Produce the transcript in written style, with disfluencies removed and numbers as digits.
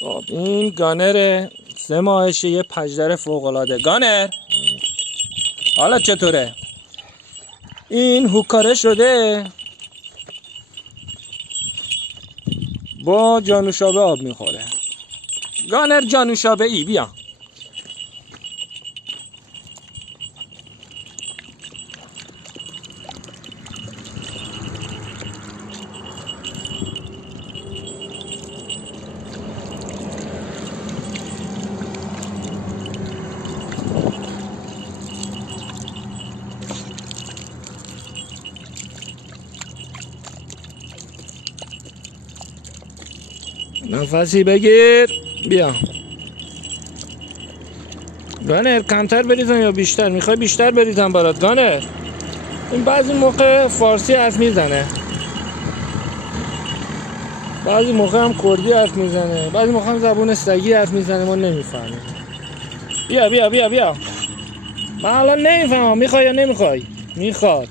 خب این گانر 3 ماهشه، یه پجدر فوق‌العاده. گانر حالا چطوره؟ این هوکاره شده با جانوشابه آب میخوره. گانر جانوشابه ای بیا. نفسی بگیر بیا. گانر کمتر بریزم یا بیشتر؟ میخوای بیشتر بریزم برات گانر؟ این بعضی موقع فارسی حرف میزنه، بعضی موقع هم کردی حرف میزنه، بعضی موقع هم زبون سگی حرف میزنه، ما نمیفهمیم. بیا بیا بیا بیا. من الان نمیفهمم میخوای یا نمیخوای؟ میخواد.